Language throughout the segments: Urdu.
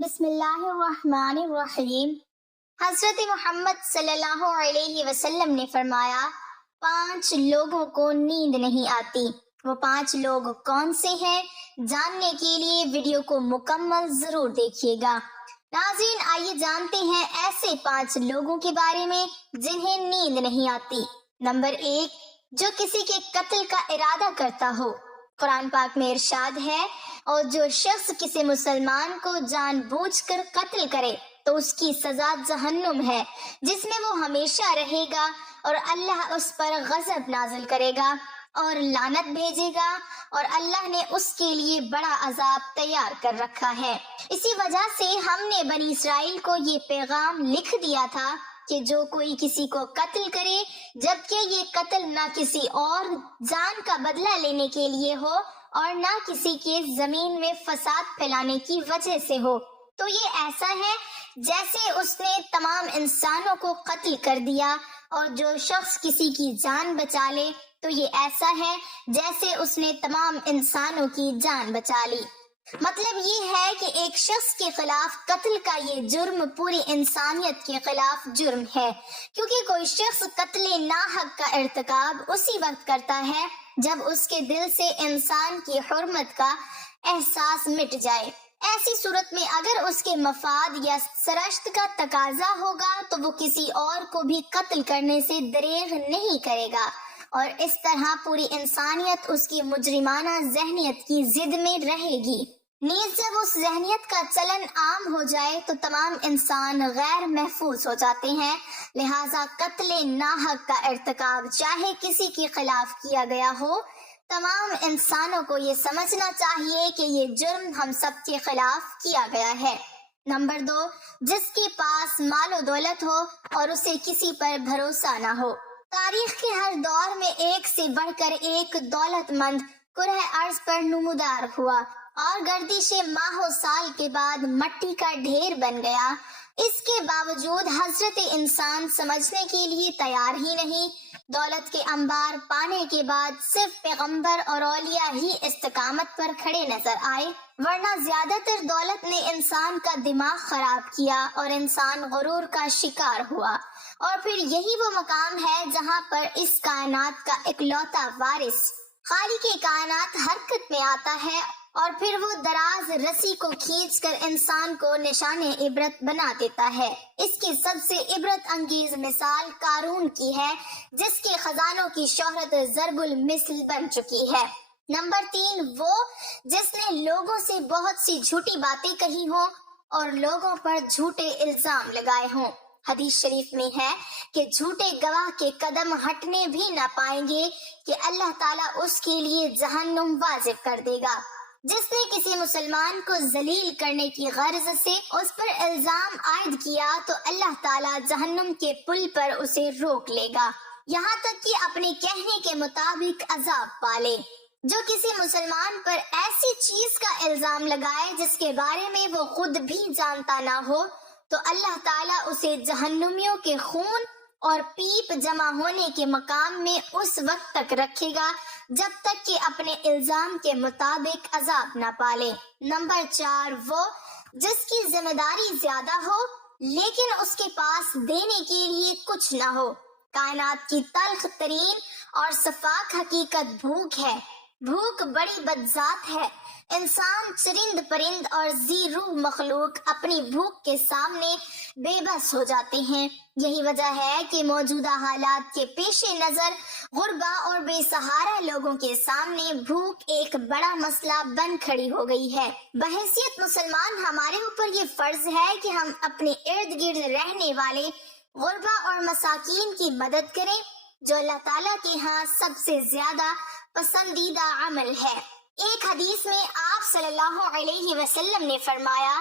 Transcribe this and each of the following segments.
بسم اللہ الرحمن الرحیم۔ حضرت محمد صلی اللہ علیہ وسلم نے فرمایا 5 لوگوں کو نیند نہیں آتی۔ وہ 5 لوگ کون سے ہیں؟ جاننے کے لیے ویڈیو کو مکمل ضرور دیکھیے گا۔ ناظرین، آئیے جانتے ہیں ایسے 5 لوگوں کے بارے میں جنہیں نیند نہیں آتی۔ نمبر 1، جو کسی کے قتل کا ارادہ کرتا ہو۔ قرآن پاک میں ارشاد ہے، اور جو شخص کسی مسلمان کو جان بوجھ کر قتل کرے تو اس کی سزا جہنم ہے، جس میں وہ ہمیشہ رہے گا، اور اللہ اس پر غضب نازل کرے گا اور لعنت بھیجے گا، اور اللہ نے اس کے لیے بڑا عذاب تیار کر رکھا ہے۔ اسی وجہ سے ہم نے بنی اسرائیل کو یہ پیغام لکھ دیا تھا کہ جو کوئی کسی کو قتل کرے، جبکہ یہ قتل نہ کسی اور جان کا بدلہ لینے کے لیے ہو اور نہ کسی کے زمین میں فساد پھیلانے کی وجہ سے ہو، تو یہ ایسا ہے جیسے اس نے تمام انسانوں کو قتل کر دیا، اور جو شخص کسی کی جان بچا لے تو یہ ایسا ہے جیسے اس نے تمام انسانوں کی جان بچا لی۔ مطلب یہ ہے کہ ایک شخص کے خلاف قتل کا یہ جرم پوری انسانیت کے خلاف جرم ہے، کیونکہ کوئی شخص قتل ناحق کا ارتکاب اسی وقت کرتا ہے جب اس کے دل سے انسان کی حرمت کا احساس مٹ جائے۔ ایسی صورت میں اگر اس کے مفاد یا سرشت کا تقاضا ہوگا تو وہ کسی اور کو بھی قتل کرنے سے دریغ نہیں کرے گا، اور اس طرح پوری انسانیت اس کی مجرمانہ ذہنیت کی ضد میں رہے گی۔ نیز جب اس ذہنیت کا چلن عام ہو جائے تو تمام انسان غیر محفوظ ہو جاتے ہیں، لہٰذا قتل ناحق کا ارتکاب چاہے کسی کے خلاف کیا گیا ہو، تمام انسانوں کو یہ سمجھنا چاہیے کہ یہ جرم ہم سب کے خلاف کیا گیا ہے۔ نمبر 2، جس کے پاس مال و دولت ہو اور اسے کسی پر بھروسہ نہ ہو۔ تاریخ کے ہر دور میں ایک سے بڑھ کر ایک دولت مند کرہ ارض پر نمودار ہوا اور گردش ماہ و سال کے بعد مٹی کا ڈھیر بن گیا۔ اس کے باوجود حضرت انسان سمجھنے کے لیے تیار ہی نہیں۔ دولت کے انبار پانے کے بعد صرف پیغمبر اور اولیاء ہی استقامت پر کھڑے نظر آئے، ورنہ زیادہ تر دولت نے انسان کا دماغ خراب کیا اور انسان غرور کا شکار ہوا۔ اور پھر یہی وہ مقام ہے جہاں پر اس کائنات کا اکلوتا وارث خالق کائنات حرکت میں آتا ہے، اور پھر وہ دراز رسی کو کھینچ کر انسان کو نشان عبرت بنا دیتا ہے۔ اس کی سب سے عبرت انگیز مثال قارون کی ہے، جس کے خزانوں کی شہرت ضرب المثل بن چکی ہے۔ نمبر 3، وہ جس نے لوگوں سے بہت سی جھوٹی باتیں کہی ہوں اور لوگوں پر جھوٹے الزام لگائے ہوں۔ حدیث شریف میں ہے کہ جھوٹے گواہ کے قدم ہٹنے بھی نہ پائیں گے کہ اللہ تعالیٰ اس کے لیے جہنم واجب کر دے گا۔ جس نے کسی مسلمان کو ذلیل کرنے کی غرض سے اس پر الزام عائد کیا تو اللہ تعالیٰ جہنم کے پل پر اسے روک لے گا، یہاں تک کہ اپنے کہنے کے مطابق عذاب پالے۔ جو کسی مسلمان پر ایسی چیز کا الزام لگائے جس کے بارے میں وہ خود بھی جانتا نہ ہو، تو اللہ تعالیٰ اسے جہنمیوں کے خون اور پیپ جمع ہونے کے مقام میں اس وقت تک رکھے گا جب تک کہ اپنے الزام کے مطابق عذاب نہ پالے۔ نمبر 4، وہ جس کی ذمہ داری زیادہ ہو لیکن اس کے پاس دینے کے لیے کچھ نہ ہو۔ کائنات کی تلخ ترین اور سفاک حقیقت بھوک ہے۔ بھوک بڑی بدذات ہے۔ انسان، چرند پرند اور ذی روح مخلوق اپنی بھوک کے سامنے بے بس ہو جاتے ہیں۔ یہی وجہ ہے کہ موجودہ حالات کے پیش نظر غربا اور بے سہارا لوگوں کے سامنے بھوک ایک بڑا مسئلہ بن کھڑی ہو گئی ہے۔ بحیثیت مسلمان ہمارے اوپر یہ فرض ہے کہ ہم اپنے ارد گرد رہنے والے غربا اور مساکین کی مدد کریں، جو اللہ تعالیٰ کے ہاں سب سے زیادہ پسندیدہ عمل ہے۔ ایک حدیث میں آپ صلی اللہ علیہ وسلم نے فرمایا،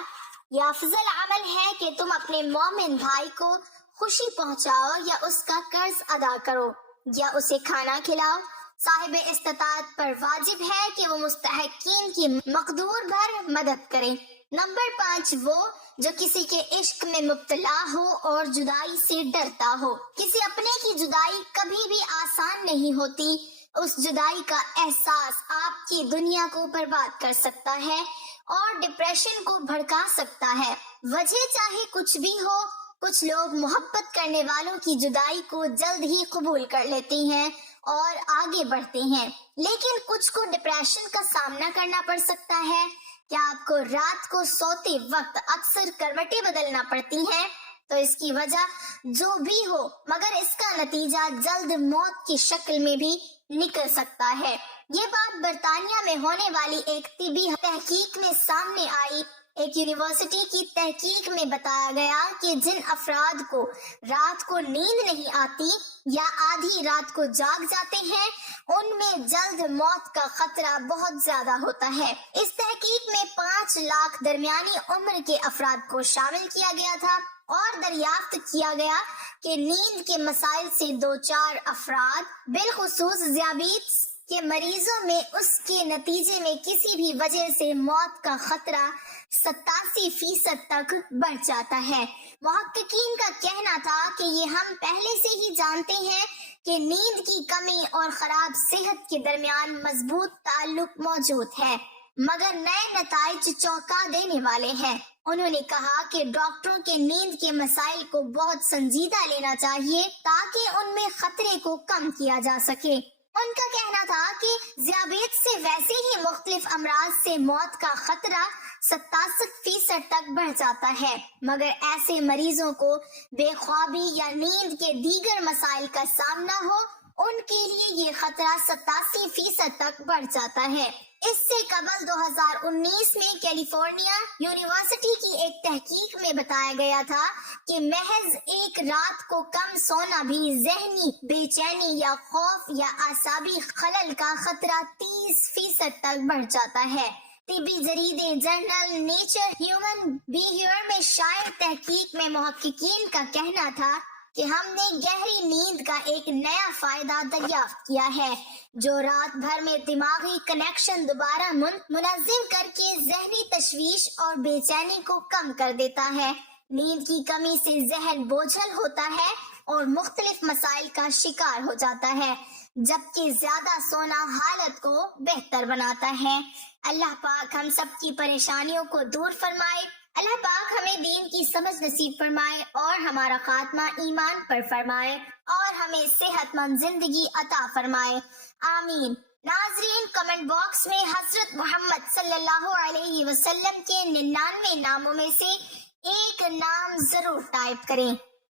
یہ افضل عمل ہے کہ تم اپنے مومن بھائی کو خوشی پہنچاؤ یا اس کا قرض ادا کرو یا اسے کھانا کھلاؤ۔ صاحب استطاعت پر واجب ہے کہ وہ مستحقین کی مقدور بھر مدد کرے۔ نمبر 5، وہ جو کسی کے عشق میں مبتلا ہو اور جدائی سے ڈرتا ہو۔ کسی اپنے کی جدائی کبھی بھی آسان نہیں ہوتی۔ اس جدائی کا احساس آپ کی دنیا کو برباد کر سکتا ہے اور ڈپریشن کو بھڑکا سکتا ہے۔ وجہ چاہے کچھ بھی ہو، کچھ لوگ محبت کرنے والوں کی جدائی کو جلد ہی قبول کر لیتے ہیں اور آگے بڑھتے ہیں، لیکن کچھ کو ڈپریشن کا سامنا کرنا پڑ سکتا ہے۔ کیا آپ کو رات کو سوتے وقت اکثر کروٹیں بدلنا پڑتی ہیں؟ تو اس کی وجہ جو بھی ہو، مگر اس کا نتیجہ جلد موت کی شکل میں بھی نکل سکتا ہے۔ یہ بات برطانیہ میں ہونے والی ایک طبی تحقیق میں سامنے آئی۔ ایک یونیورسٹی کی تحقیق میں بتایا گیا کہ جن افراد کو رات کو نیند نہیں آتی یا آدھی رات کو جاگ جاتے ہیں، ان میں جلد موت کا خطرہ بہت زیادہ ہوتا ہے۔ اس تحقیق میں 5 لاکھ درمیانی عمر کے افراد کو شامل کیا گیا تھا اور دریافت کیا گیا کہ نیند کے مسائل سے دوچار افراد، بالخصوص ذیابیطس کے مریضوں میں، اس کے نتیجے میں کسی بھی وجہ سے موت کا خطرہ 87% تک بڑھ جاتا ہے۔ محققین کا کہنا تھا کہ یہ ہم پہلے سے ہی جانتے ہیں کہ نیند کی کمی اور خراب صحت کے درمیان مضبوط تعلق موجود ہے، مگر نئے نتائج چونکا دینے والے ہیں۔ انہوں نے کہا کہ ڈاکٹروں کے نیند کے مسائل کو بہت سنجیدہ لینا چاہیے تاکہ ان میں خطرے کو کم کیا جا سکے۔ ان کا کہنا تھا کہ ذیابیطس سے ویسے ہی مختلف امراض سے موت کا خطرہ 67% تک بڑھ جاتا ہے، مگر ایسے مریضوں کو بے خوابی یا نیند کے دیگر مسائل کا سامنا ہو، ان کے لیے یہ خطرہ 87% تک بڑھ جاتا ہے۔ اس سے قبل 2019 میں کیلیفورنیا یونیورسٹی کی ایک تحقیق میں بتایا گیا تھا کہ محض ایک رات کو کم سونا بھی ذہنی بے چینی یا خوف یا اعصابی خلل کا خطرہ 30% تک بڑھ جاتا ہے۔ طبی جریدے جرنل نیچر ہیومن بیہیویئر میں شائع تحقیق میں محققین کا کہنا تھا کہ ہم نے گہری نیند کا ایک نیا فائدہ دریافت کیا ہے، جو رات بھر میں دماغی کنیکشن دوبارہ منظم کر کے ذہنی تشویش اور بے چینی کو کم کر دیتا ہے۔ نیند کی کمی سے ذہن بوجھل ہوتا ہے اور مختلف مسائل کا شکار ہو جاتا ہے، جبکہ زیادہ سونا حالت کو بہتر بناتا ہے۔ اللہ پاک ہم سب کی پریشانیوں کو دور فرمائے۔ اللہ پاک ہمیں دین کی سمجھ نصیب فرمائے اور ہمارا خاتمہ ایمان پر فرمائے اور ہمیں صحت مند زندگی عطا فرمائے، آمین۔ ناظرین، کمنٹ باکس میں حضرت محمد صلی اللہ علیہ وسلم کے 99 ناموں میں سے ایک نام ضرور ٹائپ کریں۔